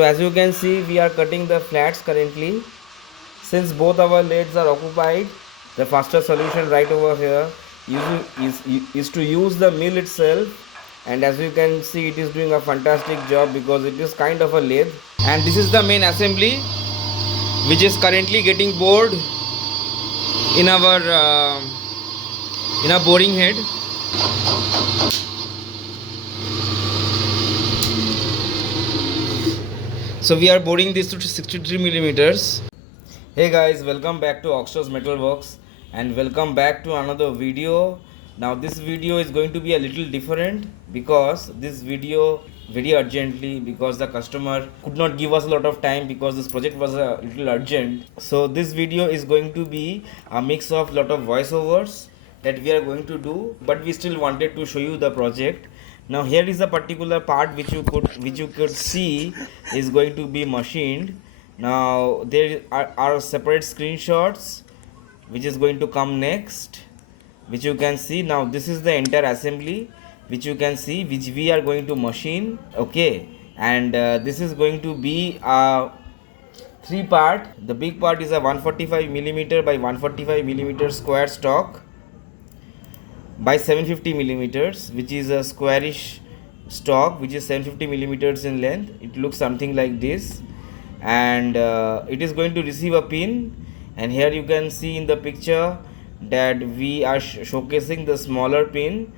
So as you can see, we are cutting the flats currently. Since both our lathes are occupied, the faster solution right over here is to use the mill itself. And as you can see, it is doing a fantastic job because it is kind of a lathe. And this is the main assembly which is currently getting bored in our boring head. So we are boring this to 63 millimeters. Hey guys, welcome back to Oxford's Metalworks and welcome back to another video. Now this video is going to be a little different because this video very urgently because the customer could not give us a lot of time because this project was a little urgent. So this video is going to be a mix of lot of voiceovers that we are going to do, but we still wanted to show you the project. Now here is a particular part which you could see is going to be machined. Now there are separate screenshots which is going to come next, which you can see. Now this is the entire assembly which you can see, which we are going to machine. Okay, and this is going to be a three part. The big part is a 145 millimeter by 145 millimeter square stock by 750 millimeters, which is a squarish stock which is 750 millimeters in length. It looks something like this, and it is going to receive a pin. And here you can see in the picture that we are showcasing the smaller pin.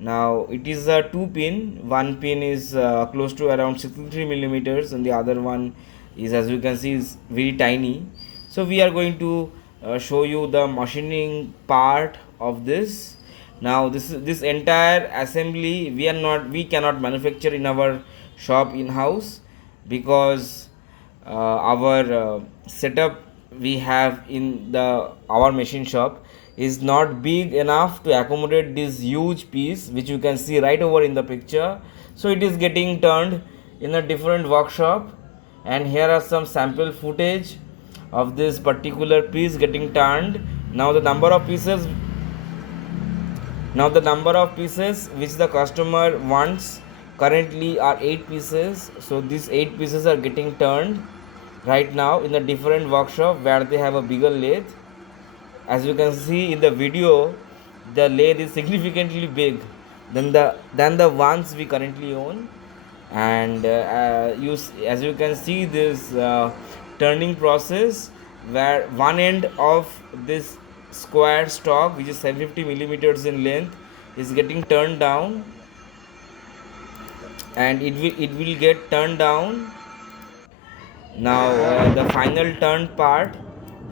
Now it is a two pin. One pin is close to around 63 millimeters and the other one is, as you can see, is very tiny. So we are going to show you the machining part of this. Now this entire assembly we cannot manufacture in our shop in house because our setup we have in our machine shop is not big enough to accommodate this huge piece which you can see right over in the picture. So it is getting turned in a different workshop, and here are some sample footage of this particular piece getting turned. Now the number of pieces which the customer wants currently are 8 pieces. So these 8 pieces are getting turned right now in a different workshop where they have a bigger lathe. As you can see in the video, the lathe is significantly big than the ones we currently own. And as you can see this turning process, where one end of this square stock which is 750 millimeters in length is getting turned down, and it will get turned down. Now the final turned part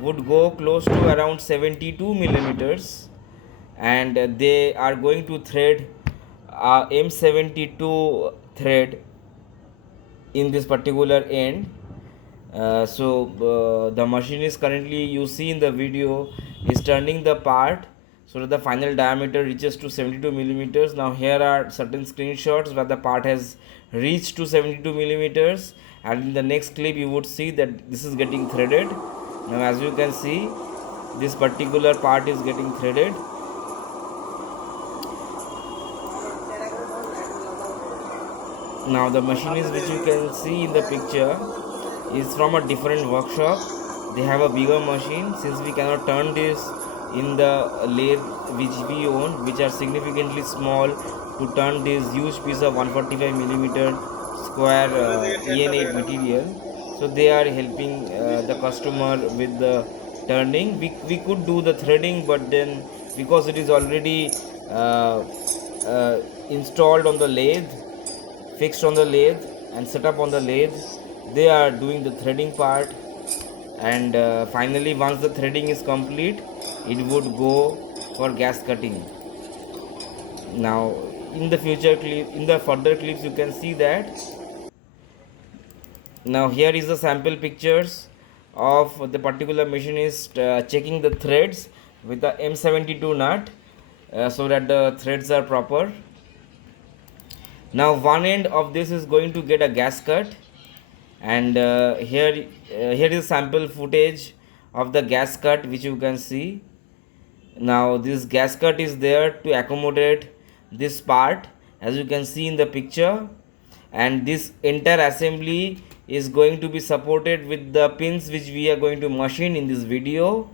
would go close to around 72 millimeters, and they are going to thread M72 thread in this particular end. The machine is currently, you see in the video, is turning the part so that the final diameter reaches to 72 millimeters. Now here are certain screenshots where the part has reached to 72 millimeters, and in the next clip you would see that this is getting threaded. Now as you can see, this particular part is getting threaded. Now the machine is, which you can see in the picture, is from a different workshop. They have a bigger machine. Since we cannot turn this in the lathe which we own, which are significantly small to turn this huge piece of 145 millimeter square EN8 material, so they are helping the customer with the turning. We could do the threading, but then because it is already installed on the lathe, fixed on the lathe and set up on the lathe, they are doing the threading part. And finally, once the threading is complete, it would go for gas cutting. Now in the further clips you can see that. Now here is the sample pictures of the particular machinist checking the threads with the M72 nut so that the threads are proper. Now one end of this is going to get a gas cut, and here is sample footage of the gas cut which you can see. Now this gas cut is there to accommodate this part, as you can see in the picture, and this entire assembly is going to be supported with the pins which we are going to machine in this video.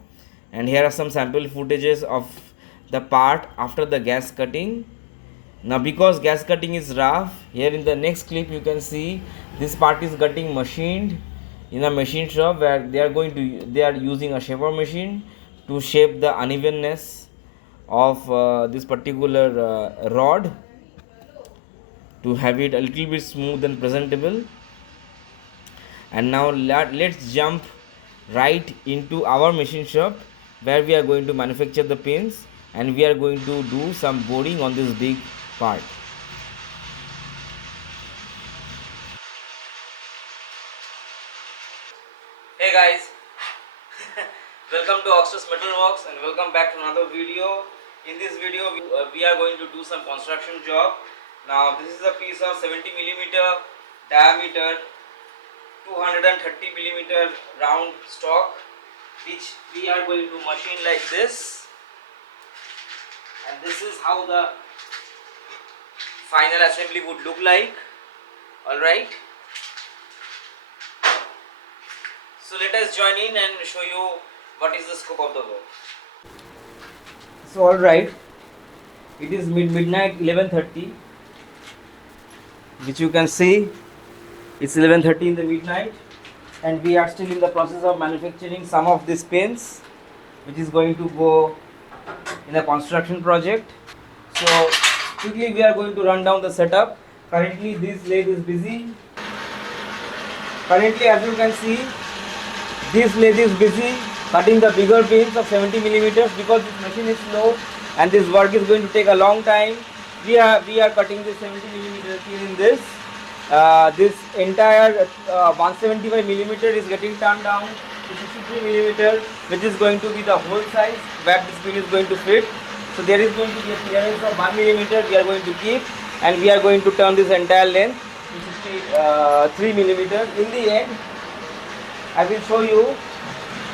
And here are some sample footages of the part after the gas cutting. Now because gas cutting is rough, here in the next clip you can see this part is getting machined in a machine shop where they are using a shaper machine to shape the unevenness of this particular rod, to have it a little bit smooth and presentable. And now let's jump right into our machine shop where we are going to manufacture the pins and we are going to do some boring on this big part. Hey guys, welcome to Oxford's Metal Works and welcome back to another video. In this video we are going to do some construction job. Now this is a piece of 70mm diameter, 230mm round stock which we are going to machine like this, and this is how the final assembly would look like. Alright, so let us join in and show you what is the scope of the work. So alright, it is midnight 11:30, which you can see it's 11:30 in the midnight, and we are still in the process of manufacturing some of these pins which is going to go in a construction project. So quickly we are going to run down the setup. Currently this lathe is busy. Currently, as you can see, this lathe is busy cutting the bigger pins of 70mm because this machine is slow and this work is going to take a long time. We are cutting this 70mm pin in this. This entire 175mm is getting turned down to 63mm, which is going to be the whole size where this pin is going to fit. So there is going to be a clearance of 1mm we are going to keep, and we are going to turn this entire length to 63mm. In the end, I will show you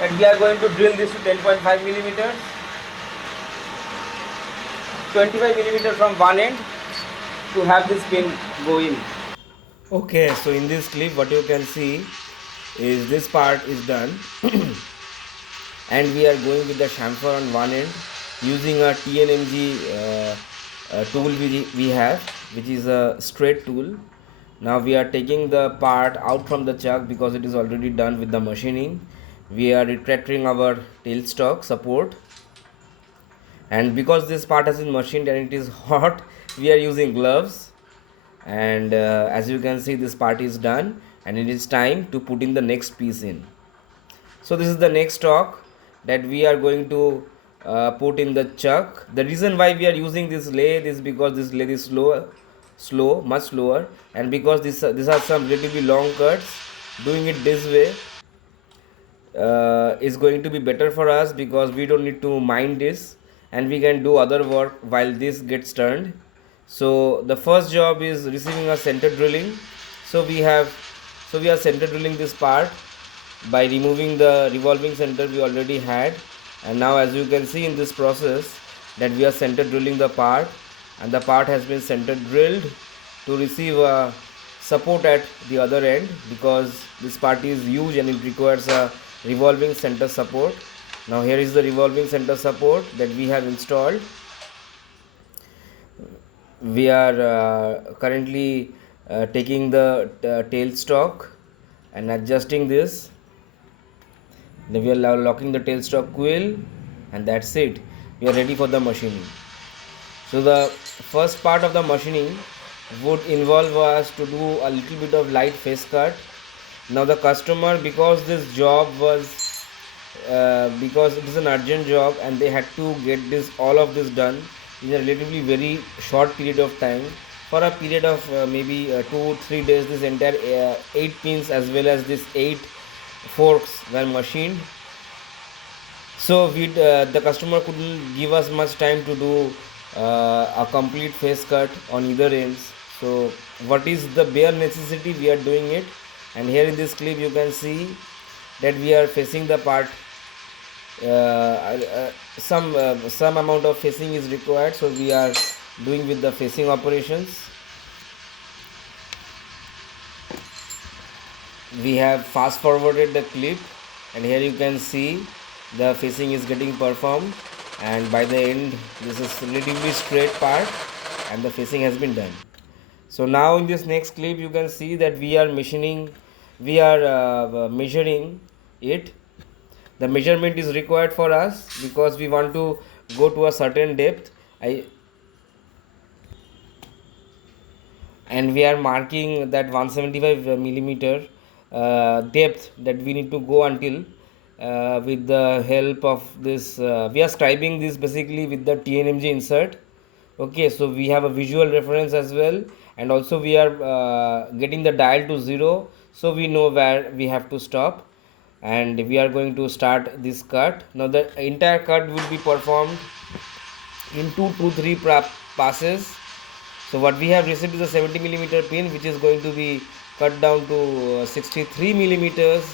that we are going to drill this to 10.5mm, 25mm from one end to have this pin go in. Okay, so in this clip what you can see is this part is done and we are going with the chamfer on one end using a TNMG tool we have, which is a straight tool. Now we are taking the part out from the chuck because it is already done with the machining. We are retracting our tailstock support, and because this part has been machined and it is hot, we are using gloves. And as you can see, this part is done and it is time to put in the next piece in. So this is the next stock that we are going to put in the chuck. The reason why we are using this lathe is because this lathe is much slower, and because these are some relatively long cuts. Doing it this way is going to be better for us because we don't need to mind this and we can do other work while this gets turned. So the first job is receiving a center drilling. So we are center drilling this part by removing the revolving center we already had, and now as you can see in this process that we are center drilling the part, and the part has been center drilled to receive support at the other end because this part is huge and it requires a revolving center support. Now here is the revolving center support that we have installed. We are currently taking the tailstock and adjusting this. Then we are locking the tailstock coil, and that's it. We are ready for the machining. So the first part of the machining would involve us to do a little bit of light face cut. Now the customer, because this job was because it is an urgent job and they had to get all of this done in a relatively very short period of time, for a period of maybe 2-3 days, this entire 8 pins as well as this 8 forks were machined. So the customer couldn't give us much time to do a complete face cut on either ends. So what is the bare necessity, we are doing it. And here in this clip you can see that we are facing the part. Some amount of facing is required, so we are doing with the facing operations. we have fast forwarded the clip, and here you can see the facing is getting performed, and by the end this is relatively straight part and the facing has been done. So now in this next clip you can see that we are measuring it. The measurement is required for us because we want to go to a certain depth. And we are marking that 175 millimeter depth that we need to go until, with the help of this, we are scribing this basically with the TNMG insert. Okay, so we have a visual reference as well, and also we are getting the dial to 0, so we know where we have to stop, and we are going to start this cut. Now the entire cut will be performed in 2 to 3 passes. So what we have received is a 70 millimeter pin, which is going to be cut down to 63 millimeters,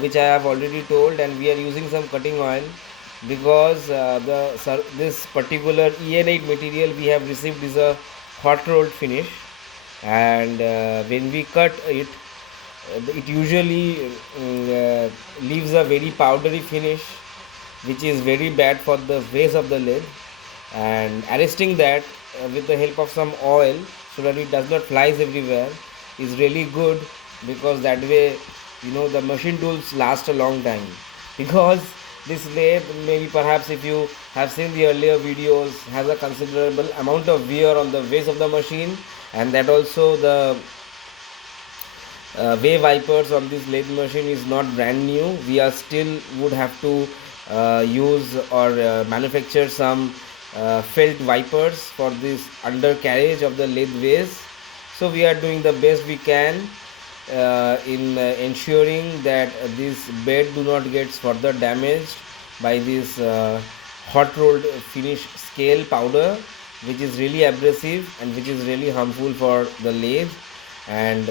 which I have already told, and we are using some cutting oil because this particular EN8 material we have received is a hot rolled finish, and when we cut it, it usually leaves a very powdery finish, which is very bad for the base of the lid, and arresting that with the help of some oil so that it does not flies everywhere is really good, because that way the machine tools last a long time. Because this lathe, maybe perhaps if you have seen the earlier videos, has a considerable amount of wear on the base of the machine, and that also the way wipers on this lathe machine is not brand new. We are still would have to use or manufacture some felt wipers for this undercarriage of the lathe ways. So we are doing the best we can in ensuring that this bed do not get further damaged by this hot rolled finish scale powder, which is really abrasive and which is really harmful for the lathe. And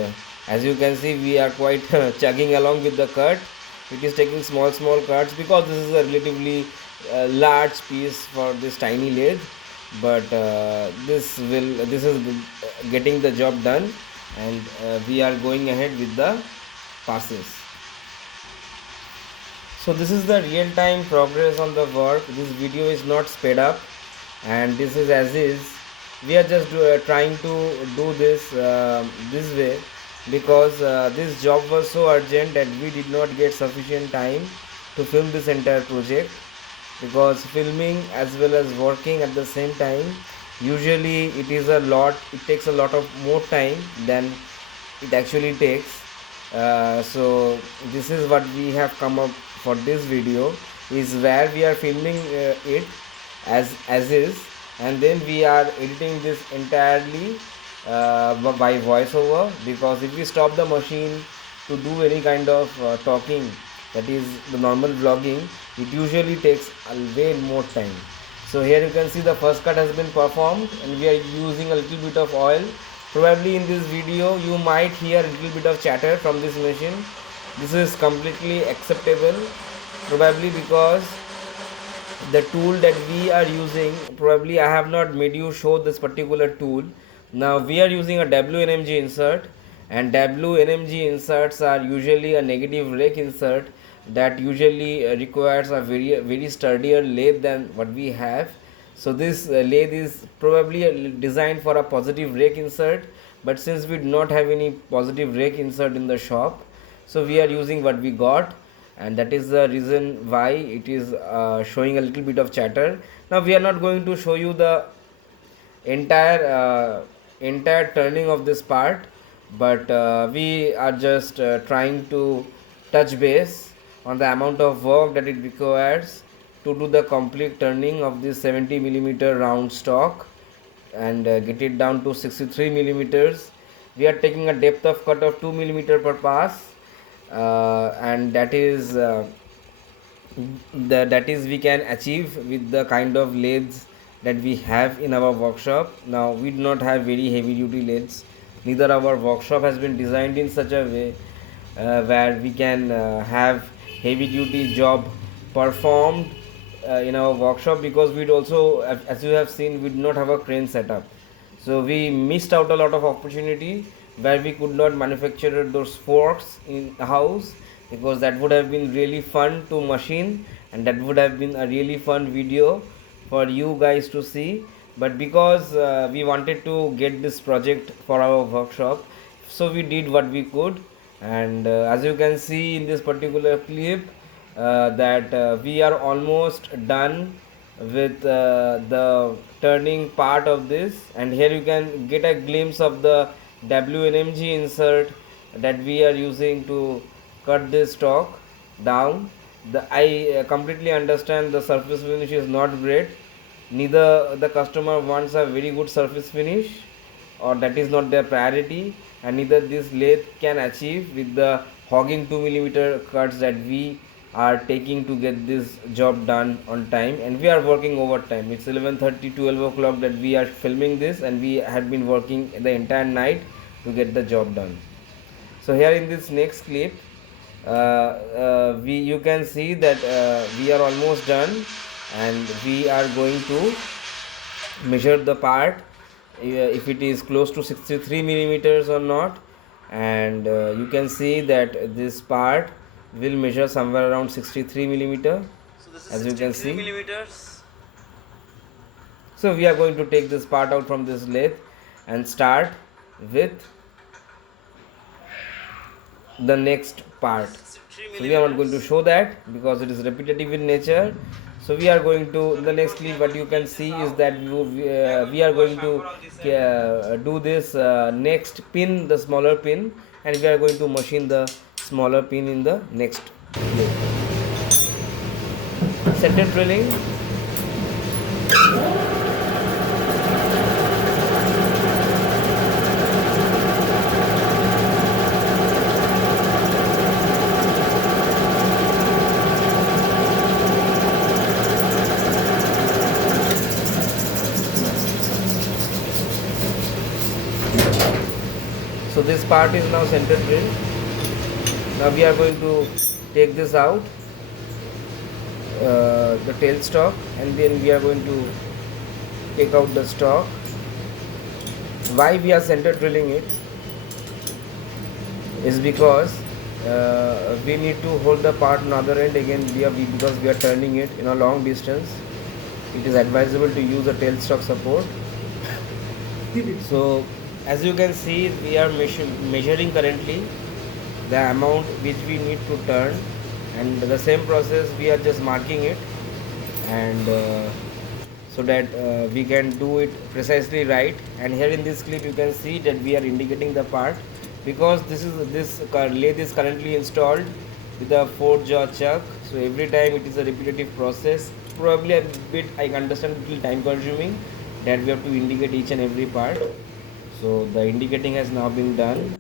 as you can see, we are quite chugging along with the cut. It is taking small cuts because this is a relatively large piece for this tiny lathe, but this is getting the job done, and we are going ahead with the passes. So this is the real-time progress on the work. This video is not sped up, and this is as is. We are just trying to do this this way because this job was so urgent that we did not get sufficient time to film this entire project, because filming as well as working at the same time, usually it takes a lot of more time than it actually takes. So this is what we have come up for this video, is where we are filming it as is, and then we are editing this entirely by voiceover, because if we stop the machine to do any kind of talking, that is the normal vlogging, it usually takes a way more time. So here you can see the first cut has been performed, and we are using a little bit of oil. Probably in this video you might hear a little bit of chatter from this machine. This is completely acceptable, probably because the tool that we are using, probably I have not made you show this particular tool. Now we are using a WNMG insert, and WNMG inserts are usually a negative rake insert that usually requires a very sturdier lathe than what we have. So this lathe is probably designed for a positive rake insert, but since we do not have any positive rake insert in the shop, so we are using what we got, and that is the reason why it is showing a little bit of chatter. Now we are not going to show you the entire turning of this part, but we are just trying to touch base on the amount of work that it requires to do the complete turning of this 70 millimeter round stock and get it down to 63 millimeters. We are taking a depth of cut of 2 millimeter per pass, and that is we can achieve with the kind of lathes that we have in our workshop. Now we do not have very heavy duty lathes, neither our workshop has been designed in such a way where we can have heavy duty job performed in our workshop, because we'd also, as you have seen, we do not have a crane setup. So we missed out a lot of opportunity where we could not manufacture those forks in house, because that would have been really fun to machine, and that would have been a really fun video for you guys to see. But because we wanted to get this project for our workshop, so we did what we could. And as you can see in this particular clip, that we are almost done with the turning part of this. And here you can get a glimpse of the WNMG insert that we are using to cut this stock down. I completely understand the surface finish is not great, neither the customer wants a very good surface finish, or that is not their priority, and neither this lathe can achieve with the hogging 2 mm cuts that we are taking to get this job done on time. And we are working overtime. It's 11:30, 12 o'clock that we are filming this, and we have been working the entire night to get the job done. So here in this next clip, we you can see that we are almost done, and we are going to measure the part, if it is close to 63 millimeters or not. And you can see that this part will measure somewhere around 63 millimeter, as you can see. So we are going to take this part out from this lathe and start with the next part. So we are not going to show that because it is repetitive in nature. So we are going to, in the next clip, what you can see is that we are going to do this next pin, the smaller pin, and we are going to machine the smaller pin in the next clip. Center drilling. So this part is now center drilled. Now we are going to take this out, the tail stock, and then we are going to take out the stock. Why we are center drilling it is because we need to hold the part on the other end again, because we are turning it in a long distance. It is advisable to use a tail stock support. So as you can see, we are measuring currently the amount which we need to turn, and the same process we are just marking it, and so that we can do it precisely right. And here in this clip you can see that we are indicating the part, because this lathe is currently installed with a 4-jaw chuck. So every time it is a repetitive process, probably a bit, I understand, little time consuming, that we have to indicate each and every part. So the indicating has now been done.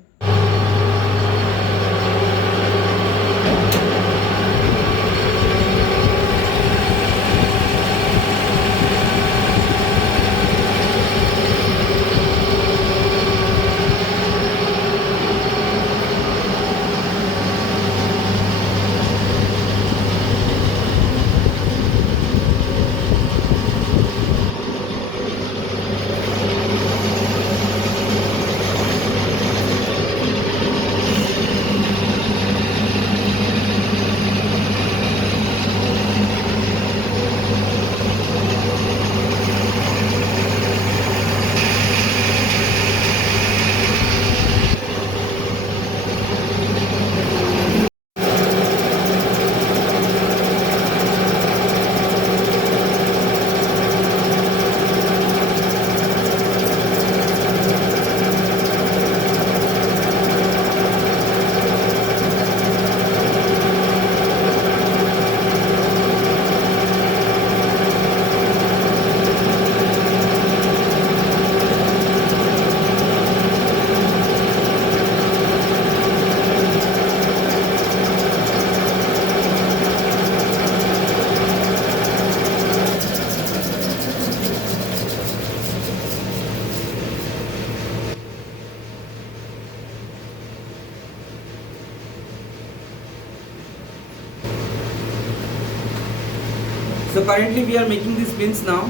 So currently we are making these pins now.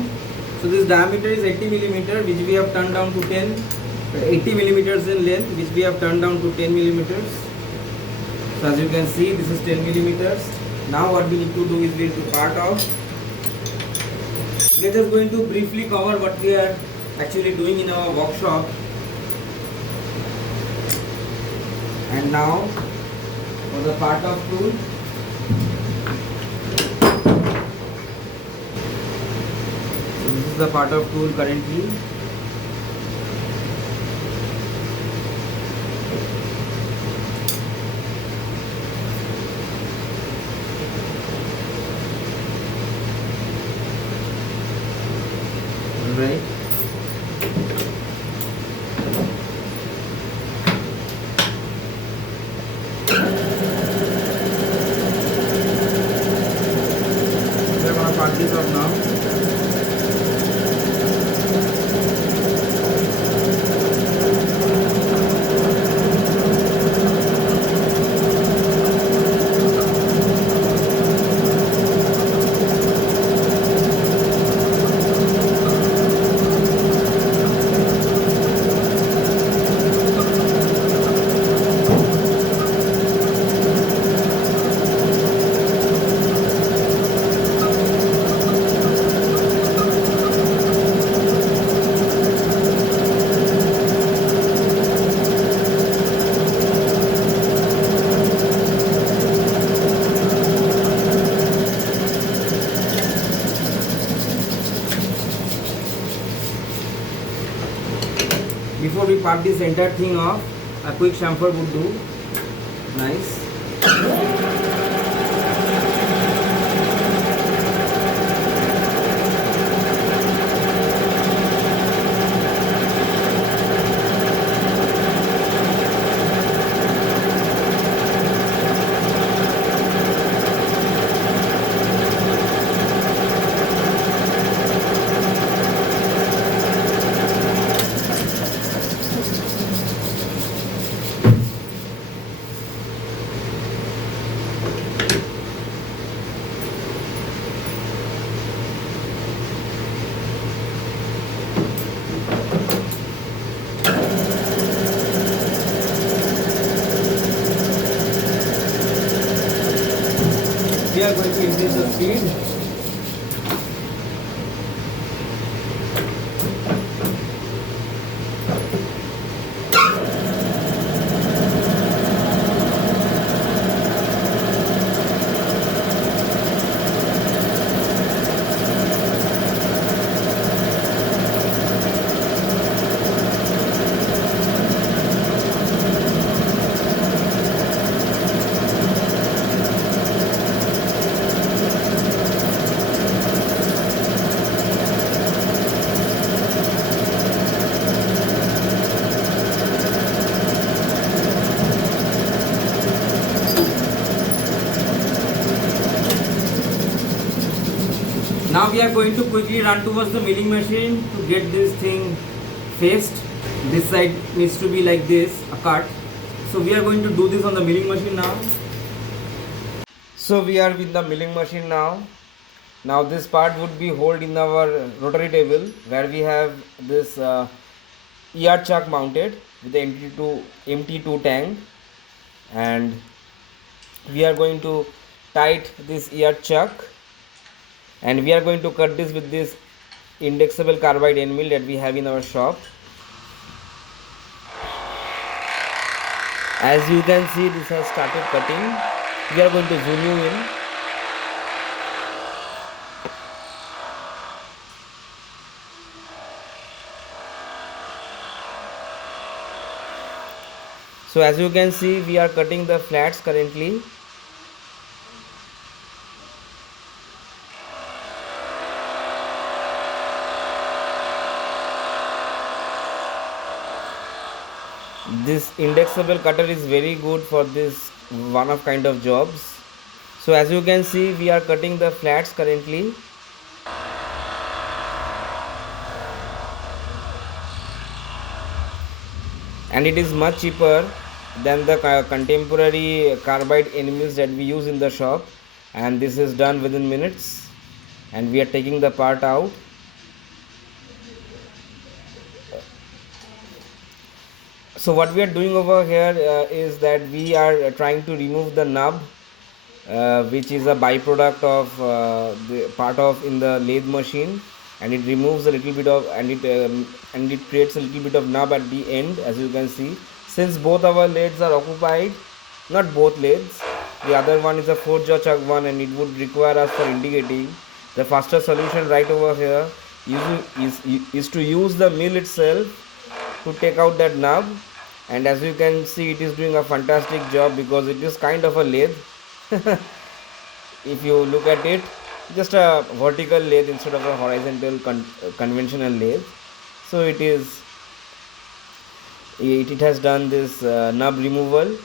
So this diameter is 80 millimeter, which we have turned down to 10, 80 millimeters in length, which we have turned down to 10 millimeters. So as you can see, this is 10 millimeters. Now what we need to do is we need to part off. We are just going to briefly cover what we are actually doing in our workshop. And now for the part off tool. So this is the part off tool currently. Right. We're gonna part this off now. Before we part this entire thing off, a quick chamfer would do. Nice. We are going to increase the speed. Now we are going to quickly run towards the milling machine to get this thing faced. This side needs to be like this, a cut. So we are going to do this on the milling machine now. So we are with the milling machine now. Now this part would be held in our rotary table where we have this ER chuck mounted with the MT2 tank, and we are going to tight this ER chuck, and we are going to cut this with this indexable carbide end mill that we have in our shop. As you can see, this has started cutting. We are going to zoom you in. So as you can see, we are cutting the flats currently. This indexable cutter is very good for this one of kind of jobs. So as you can see, we are cutting the flats currently. And it is much cheaper than the contemporary carbide end mills that we use in the shop, and this is done within minutes. And we are taking the part out. So what we are doing over here is that we are trying to remove the nub, which is a byproduct of the part of in the lathe machine, and it removes a little bit of, and it creates a little bit of nub at the end, as you can see. Since both our lathes are occupied, not both lathes, the other one is a 4-jaw chuck one, and it would require us for indicating. The faster solution right over here is to use the mill itself to take out that nub. And as you can see, it is doing a fantastic job because it is kind of a lathe. If you look at it, just a vertical lathe instead of a horizontal conventional lathe. So it has done this nub removal,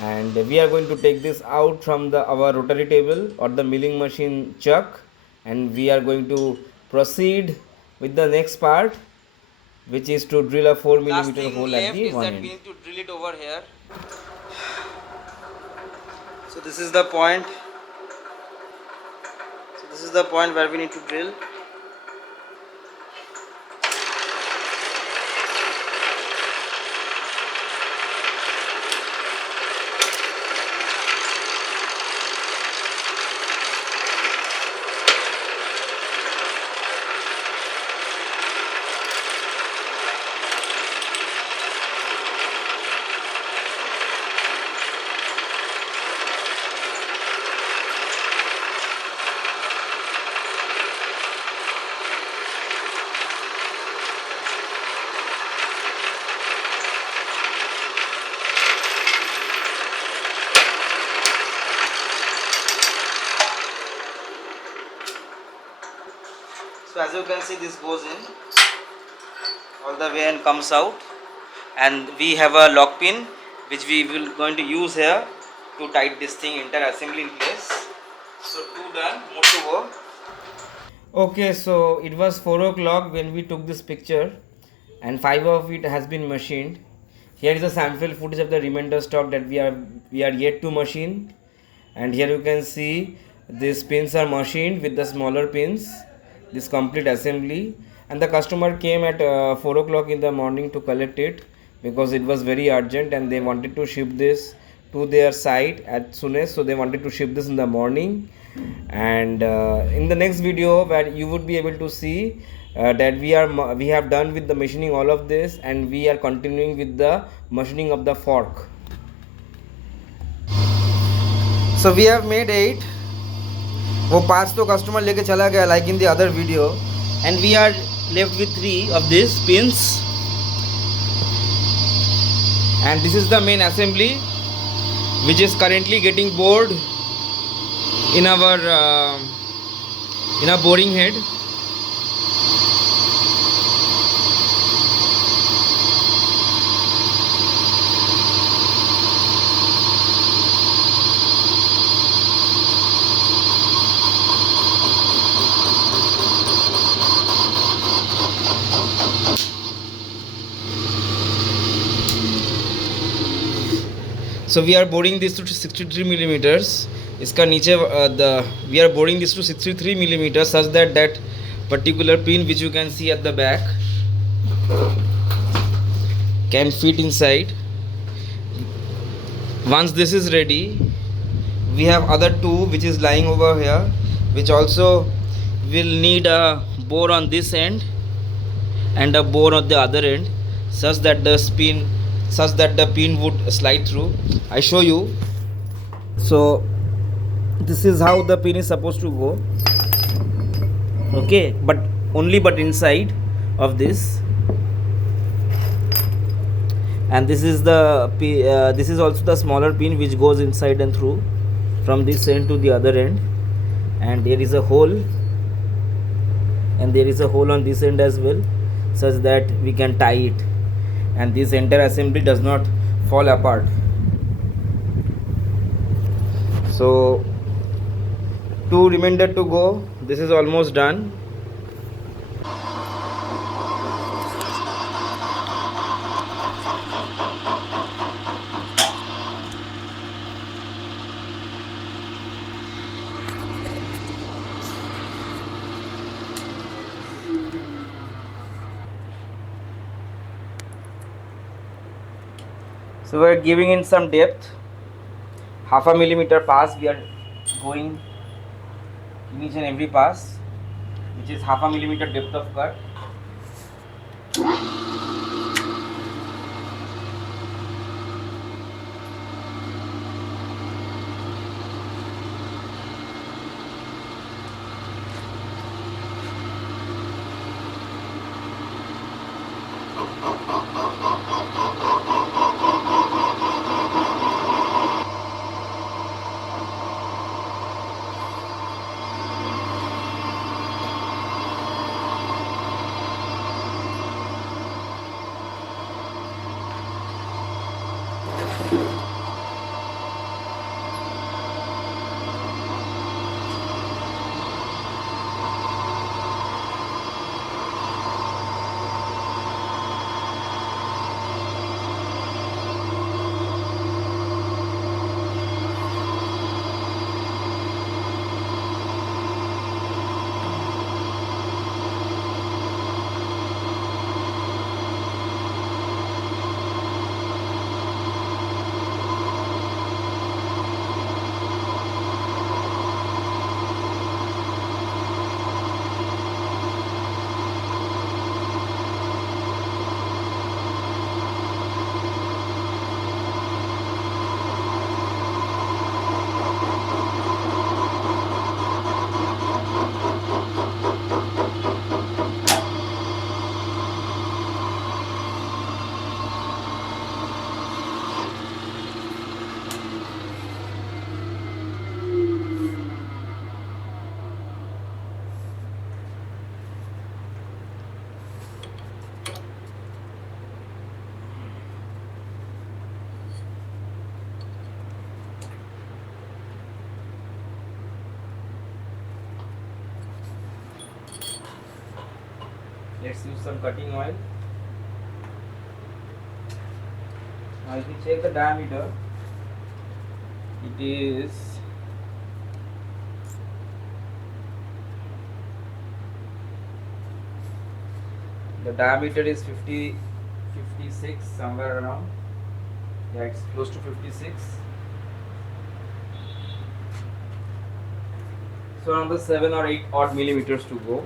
and we are going to take this out from our rotary table or the milling machine chuck, and we are going to proceed with the next part, which is to drill a 4 mm hole at the one end. We need to drill it over here. So this is the point. So this is the point where we need to drill. So as you can see, this goes in all the way and comes out, and we have a lock pin which we will going to use here to tight this thing entire assembly in place. So 2 done, more to go. Okay, so it was 4 o'clock when we took this picture, and 5 of it has been machined. Here is a sample footage of the remainder stock that we are yet to machine, and here you can see these pins are machined with the smaller pins, this complete assembly. And the customer came at 4 o'clock in the morning to collect it because it was very urgent and they wanted to ship this to their site at soonest, so they wanted to ship this in the morning. And in the next video, where you would be able to see that we have done with the machining all of this, and we are continuing with the machining of the fork. So we have made 8. वो 5 तो customer लेके चला गया like in the other video, and we are left with 3 of these pins, and this is the main assembly which is currently getting bored in our boring head. So we are boring this to 63 millimeters. इसका नीचे we are boring this to 63 millimeters such that that particular pin which you can see at the back can fit inside. Once this is ready, we have other 2 which is lying over here, which also will need a bore on this end and a bore on the other end, such that the pin would slide through. I show you. So this is how the pin is supposed to go. Okay, but inside of this, and this is this is also the smaller pin which goes inside and through from this end to the other end, and there is a hole, and there is a hole on this end as well, such that we can tie it, and this entire assembly does not fall apart. So 2 remainder to go. This is almost done. So we're giving in some depth, half a millimeter pass we are going in each and every pass, which is half a millimeter depth of cut. Let's use some cutting oil. Now if we check the diameter, it is the diameter is 56 somewhere around. Yeah, it's close to 56. So another 7 or 8 odd millimeters to go.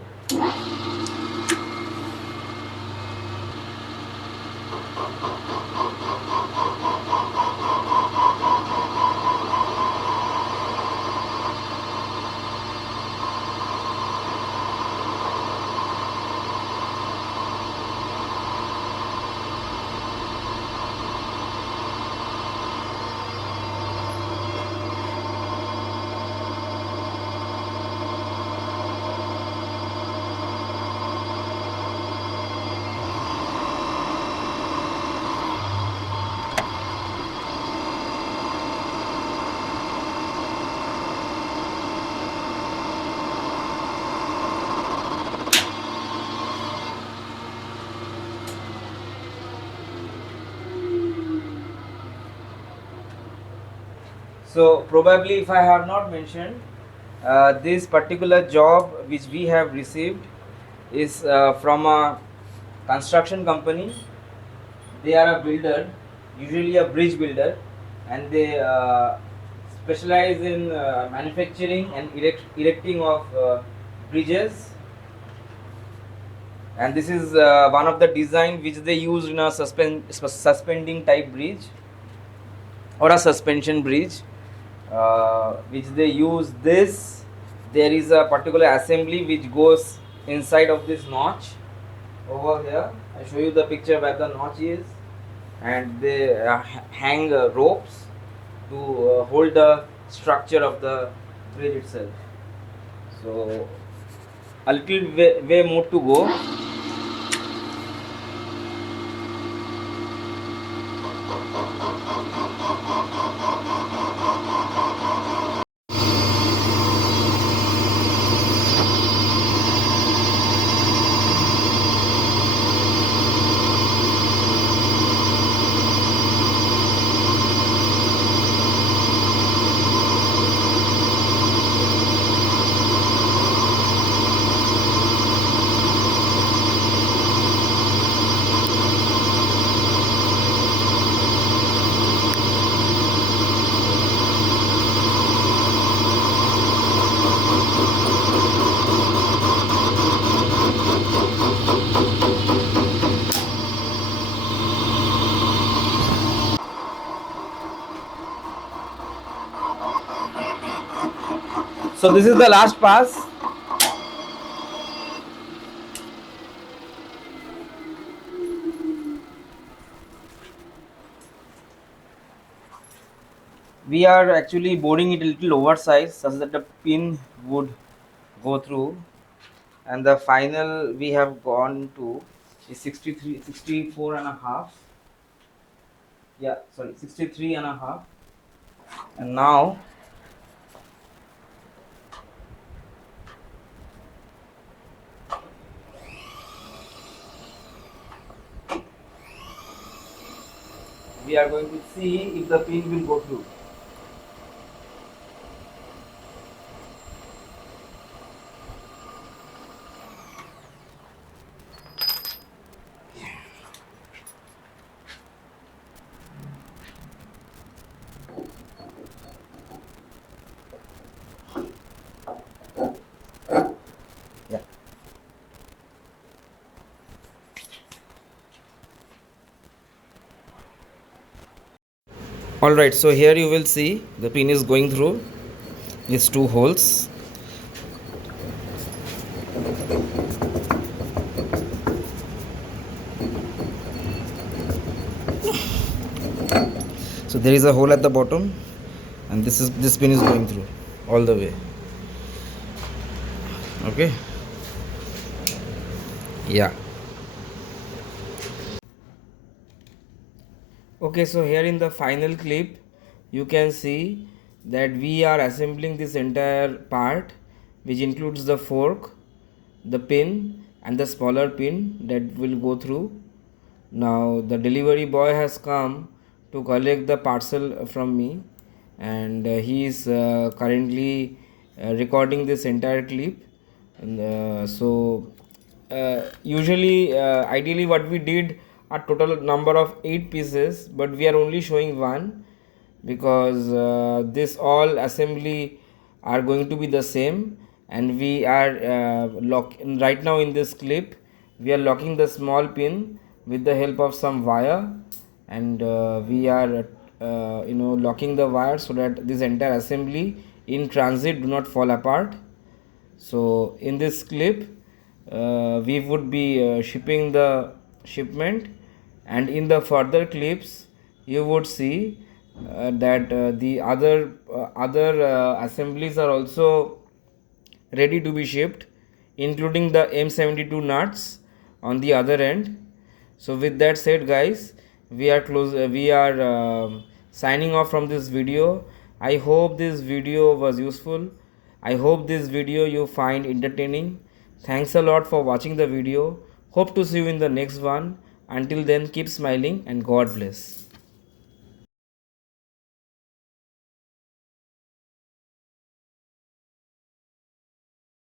So probably if I have not mentioned, this particular job which we have received is from a construction company. They are a builder, usually a bridge builder, and they specialize in manufacturing and erecting of bridges. And this is one of the design which they use in a suspending type bridge or a suspension bridge, which they use this. There is a particular assembly which goes inside of this notch over here. I show you the picture where the notch is, and they hang ropes to hold the structure of the bridge itself. So a little way more to go. So this is the last pass. We are actually boring it a little oversized such that the pin would go through, and the final we have gone to is 63, 64 and a half. Yeah, sorry, 63 and a half. And now we are going to see if the pin will go through. Yeah. All right, so here you will see the pin is going through these two holes. So there is a hole at the bottom, and this pin is going through all the way. Okay. Yeah. Okay, so here in the final clip you can see that we are assembling this entire part, which includes the fork, the pin and the smaller pin that will go through. Now the delivery boy has come to collect the parcel from me, and he is currently recording this entire clip. And, usually, ideally what we did a total number of 8 pieces, but we are only showing one because this all assembly are going to be the same, and we are right now in this clip we are locking the small pin with the help of some wire, and we are locking the wire so that this entire assembly in transit do not fall apart. So in this clip we would be shipping the shipment, and in the further clips you would see that the other assemblies are also ready to be shipped, including the M72 nuts on the other end. So with that said, guys, we are signing off from this video. I hope this video was useful. I hope this video you find entertaining. Thanks a lot for watching the video. Hope to see you in the next one. Until then, keep smiling and God bless.